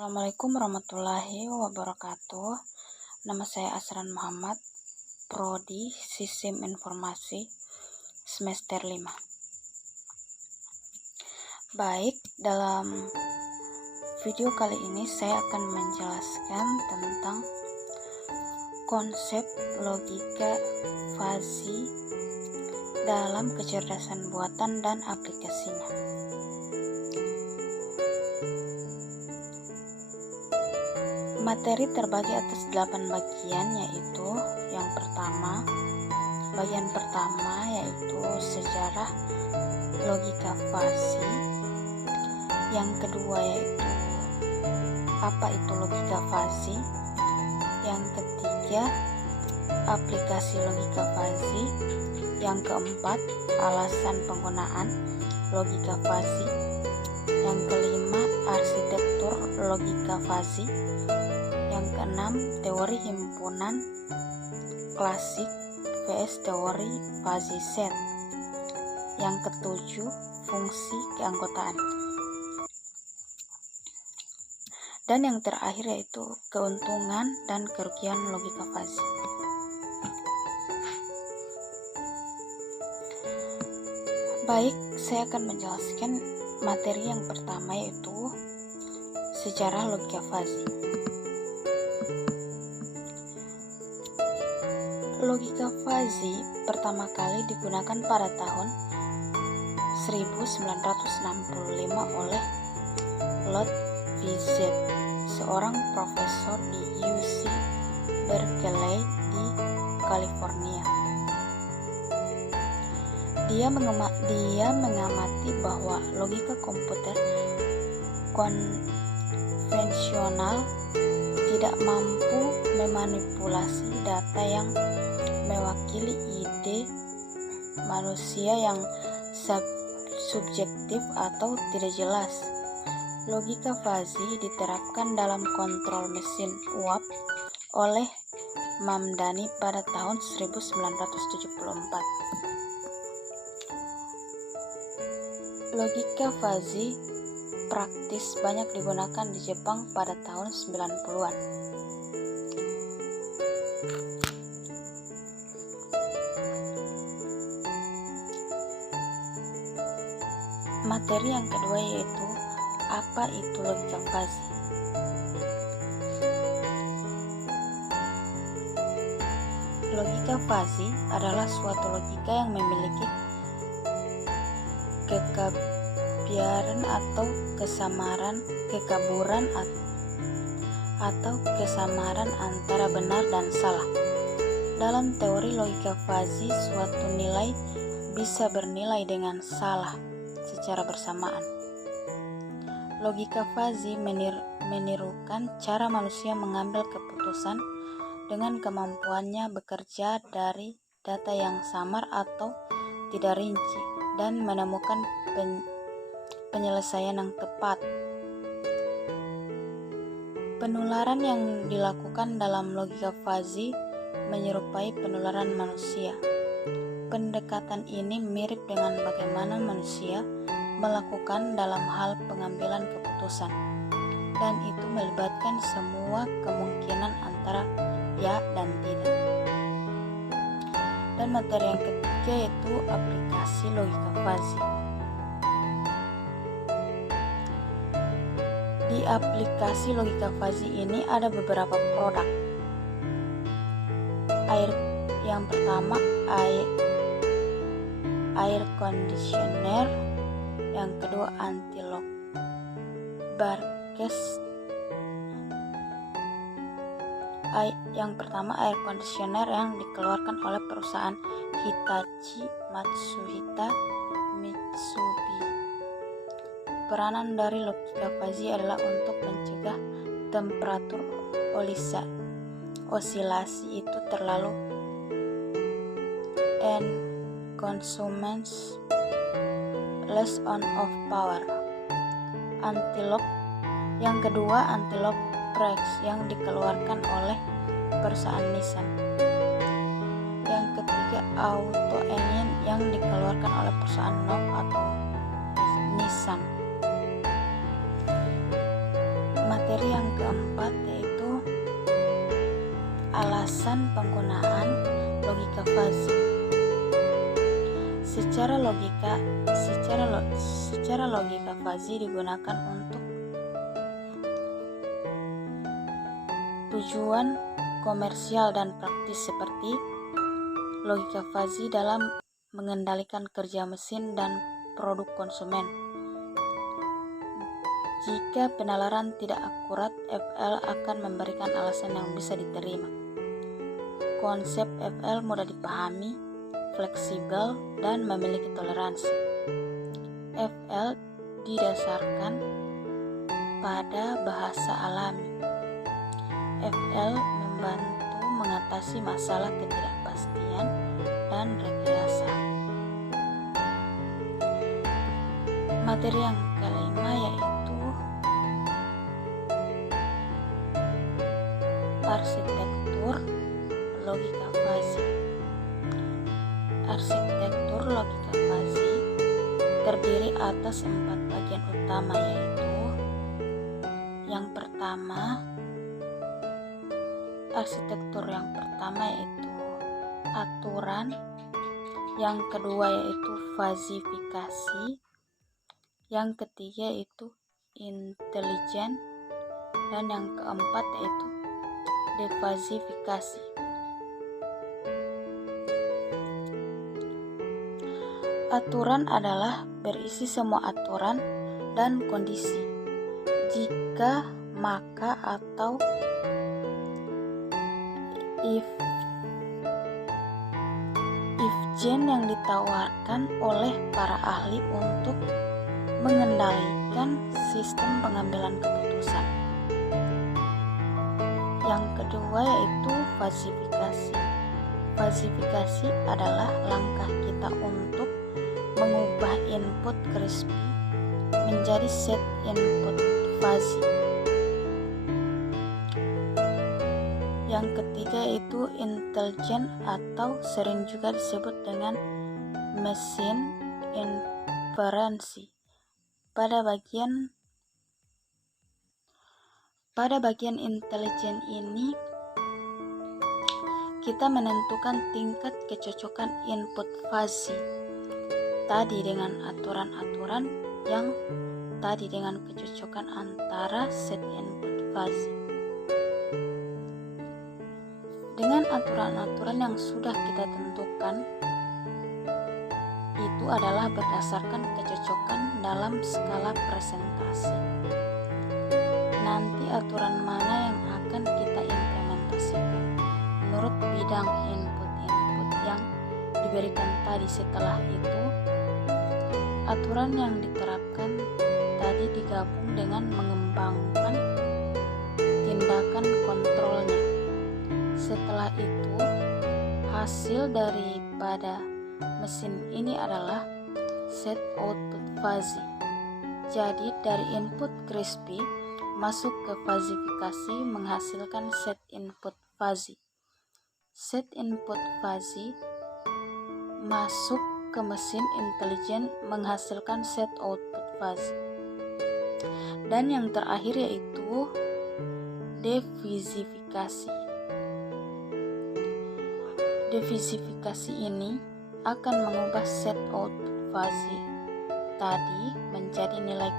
Assalamualaikum warahmatullahi wabarakatuh. Nama saya Asran Muhammad, Prodi Sistem Informasi semester 5. Baik, dalam video kali ini saya akan menjelaskan tentang konsep logika fazi dalam kecerdasan buatan dan aplikasinya. Materi terbagi atas 8 bagian, yaitu bagian pertama yaitu sejarah logika fazi, yang kedua yaitu apa itu logika fazi, yang ketiga aplikasi logika fazi, yang keempat alasan penggunaan logika fazi, yang kelima arsitektur logika fazi, yang keenam teori himpunan klasik vs teori fazi set, yang ketujuh fungsi keanggotaan, dan yang terakhir yaitu keuntungan dan kerugian logika fazi. Baik, saya akan menjelaskan materi yang pertama yaitu sejarah logika fazi. Logika fazi pertama kali digunakan pada tahun 1965 oleh Lord Vizet, seorang profesor di UC Berkeley di California. Dia mengamati bahwa logika komputer konvensional tidak mampu memanipulasi data yang mewakili ide manusia yang subjektif atau tidak jelas. Logika fazi diterapkan dalam kontrol mesin uap oleh Mamdani pada tahun 1974. Logika fazi praktis banyak digunakan di Jepang pada tahun 90-an. Materi yang kedua yaitu apa itu logika fazi. Logika fazi adalah suatu logika yang memiliki kekaburan atau kesamaran antara benar dan salah. Dalam teori logika fazi, suatu nilai bisa bernilai dengan salah secara bersamaan. Logika fazi menirukan cara manusia mengambil keputusan dengan kemampuannya bekerja dari data yang samar atau tidak rinci dan menemukan penyelesaian yang tepat. Penularan yang dilakukan dalam logika fazi menyerupai penularan manusia. Pendekatan ini mirip dengan bagaimana manusia melakukan dalam hal pengambilan keputusan, dan itu melibatkan semua kemungkinan antara ya dan tidak. Dan materi yang ketiga yaitu aplikasi logika fazi. Di aplikasi logika fazi ini ada beberapa produk. Yang pertama air conditioner, yang kedua anti-lock barcase. Yang pertama air conditioner yang dikeluarkan oleh perusahaan Hitachi Matsuhita Mitsubishi. Peranan dari logika fazi adalah untuk mencegah temperatur osilasi itu terlalu and consumes less on of power. Anti-lock yang kedua anti-lock brakes yang dikeluarkan oleh perusahaan Nissan. Yang ketiga auto engine yang dikeluarkan oleh perusahaan NOK atau Nissan. Materi keempat yaitu alasan penggunaan logika fuzzy. Secara logika fuzzy digunakan untuk tujuan komersial dan praktis seperti logika fuzzy dalam mengendalikan kerja mesin dan produk konsumen. Jika penalaran tidak akurat, FL akan memberikan alasan yang bisa diterima. Konsep FL mudah dipahami, fleksibel, dan memiliki toleransi. FL didasarkan pada bahasa alami. FL membantu mengatasi masalah ketidakpastian dan rekayasa. Materi yang kelima yaitu arsitektur logika fuzzy. Arsitektur logika fuzzy terdiri atas 4 bagian utama yaitu yang pertama, yaitu aturan, yang kedua yaitu fazifikasi, yang ketiga yaitu intelijen, dan yang keempat yaitu defazifikasi. Aturan adalah berisi semua aturan dan kondisi, jika, maka, atau if-then yang ditawarkan oleh para ahli untuk mengendalikan sistem pengambilan keputusan. Yang kedua yaitu fazifikasi. Fazifikasi adalah langkah kita untuk mengubah input crispy menjadi set input fuzzy. Yang ketiga yaitu intelijen atau sering juga disebut dengan mesin inferensi. Pada bagian intelijen ini kita menentukan tingkat kecocokan input fuzzy tadi dengan aturan-aturan yang tadi dengan kecocokan antara set input fuzzy. Dengan aturan-aturan yang sudah kita tentukan, itu adalah berdasarkan kecocokan dalam skala presentasi. Nanti aturan mana yang akan kita implementasikan menurut bidang input-input yang diberikan tadi. Setelah itu, aturan yang diterapkan tadi digabung dengan mengembangkan tindakan kontrolnya. Setelah itu, hasil daripada mesin ini adalah set output fuzzy. Jadi dari input crispy masuk ke fazifikasi menghasilkan set input fuzzy. Set input fuzzy masuk ke mesin intelijen menghasilkan set output fuzzy. Dan yang terakhir yaitu defazifikasi. Defazifikasi ini akan mengubah set output fuzzy tadi menjadi nilai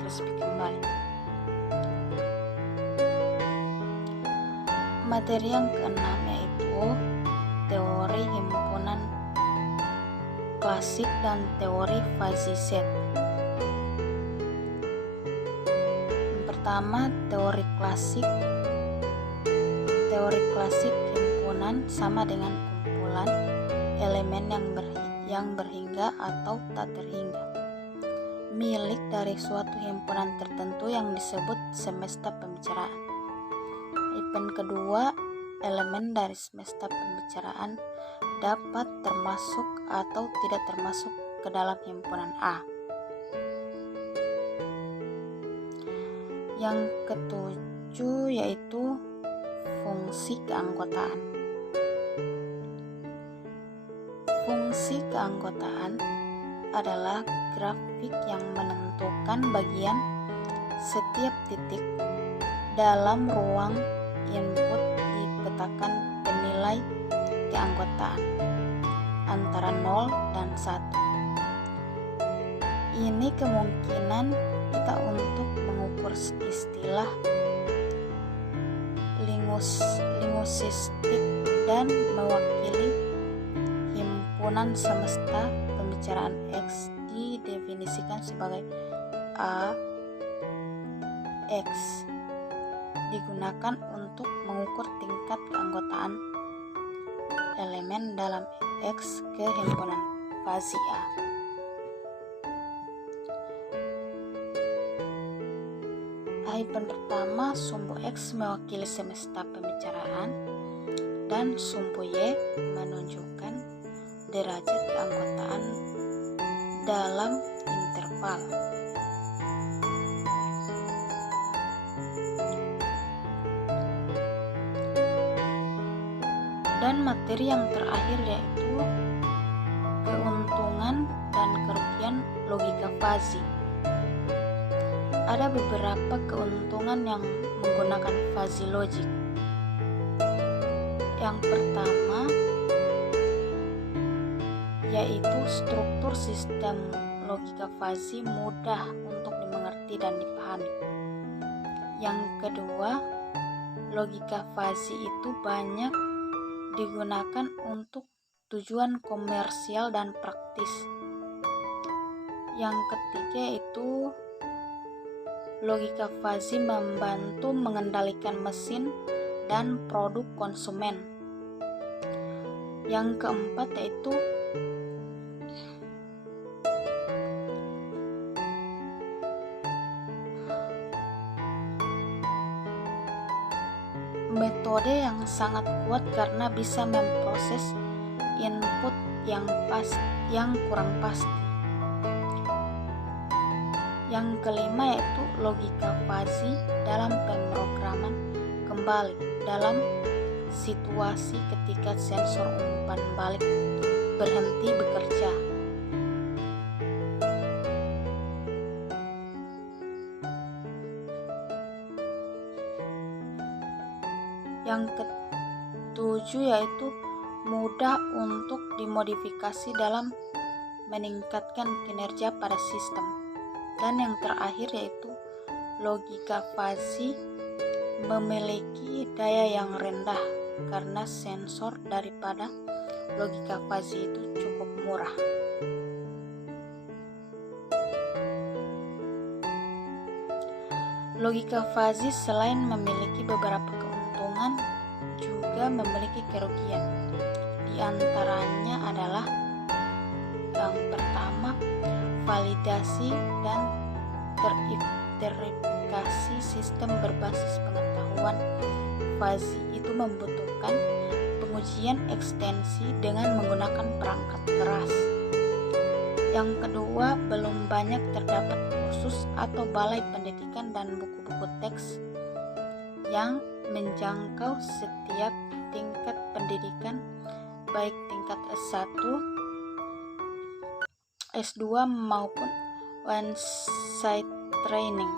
crispy kembali. Materi yang keenam yaitu teori himpunan klasik dan teori fuzzy set. Yang pertama, teori klasik himpunan sama dengan kumpulan elemen yang berhingga atau tak terhingga, milik dari suatu himpunan tertentu yang disebut semesta pembicaraan. Event kedua, elemen dari semesta pembicaraan dapat termasuk atau tidak termasuk ke dalam himpunan A. Yang ketujuh yaitu fungsi keanggotaan. Fungsi keanggotaan adalah grafik yang menentukan bagian Setiap titik dalam ruang input dipetakan penilai keanggotaan antara 0 dan 1. Ini kemungkinan kita untuk mengukur istilah linguistik dan mewakili himpunan semesta. Pembicaraan X didefinisikan sebagai A X, digunakan untuk mengukur tingkat keanggotaan elemen dalam X ke himpunan fuzzy A. Hypen pertama, sumbu X mewakili semesta pembicaraan dan sumbu Y menunjukkan derajat keanggotaan dalam interval. Dan materi yang terakhir yaitu keuntungan dan kerugian logika fuzzy. Ada beberapa keuntungan yang menggunakan fuzzy logic. Yang pertama yaitu struktur sistem logika fuzzy mudah untuk dimengerti dan dipahami. Yang kedua, logika fuzzy itu banyak digunakan untuk tujuan komersial dan praktis. Yang ketiga itu logika fuzzy membantu mengendalikan mesin dan produk konsumen. Yang keempat yaitu metode yang sangat kuat karena bisa memproses input yang kurang pasti. Yang kelima yaitu logika fuzzy dalam pemrograman kembali dalam situasi ketika sensor umpan balik berhenti bekerja. Yang ketujuh yaitu mudah untuk dimodifikasi dalam meningkatkan kinerja pada sistem. Dan yang terakhir yaitu logika fuzzy memiliki daya yang rendah karena sensor daripada logika fuzzy itu cukup murah. Logika fuzzy selain memiliki beberapa keuntungan juga memiliki kerugian. Di antaranya adalah yang pertama, validasi dan verifikasi sistem berbasis pengetahuan fuzzy itu membutuhkan pengujian ekstensi dengan menggunakan perangkat keras. Yang kedua, belum banyak terdapat kursus atau balai pendidikan dan buku-buku teks yang menjangkau setiap tingkat pendidikan, baik tingkat S1, S2 maupun on-site training.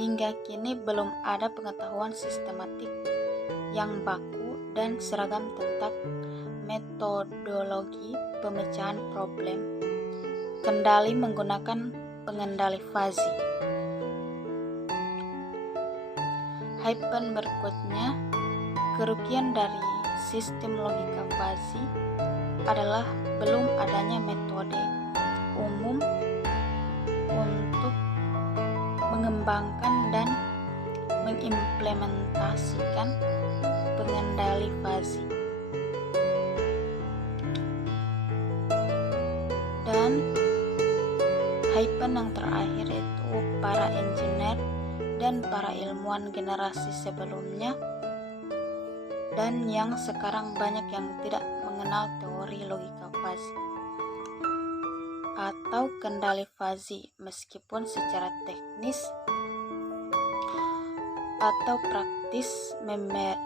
Hingga kini belum ada pengetahuan sistematik yang baku dan seragam tentang metodologi pemecahan problem kendali menggunakan pengendali fuzzy. Hypen berikutnya, kerugian dari sistem logika fuzzy adalah belum adanya metode umum untuk mengembangkan dan mengimplementasikan pengendali fuzzy. Dan hypen yang terakhir itu para engineer dan para ilmuwan generasi sebelumnya dan yang sekarang banyak yang tidak mengenal teori logika fuzzy atau kendali fuzzy, meskipun secara teknis atau praktis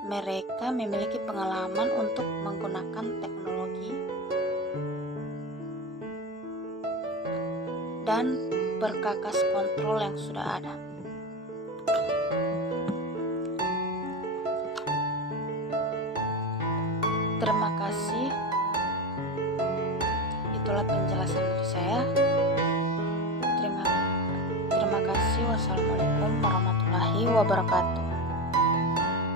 mereka memiliki pengalaman untuk menggunakan teknologi dan memperkakas kontrol yang sudah ada. Terima kasih. Itulah penjelasan dari saya. Terima kasih. Wassalamualaikum warahmatullahi wabarakatuh.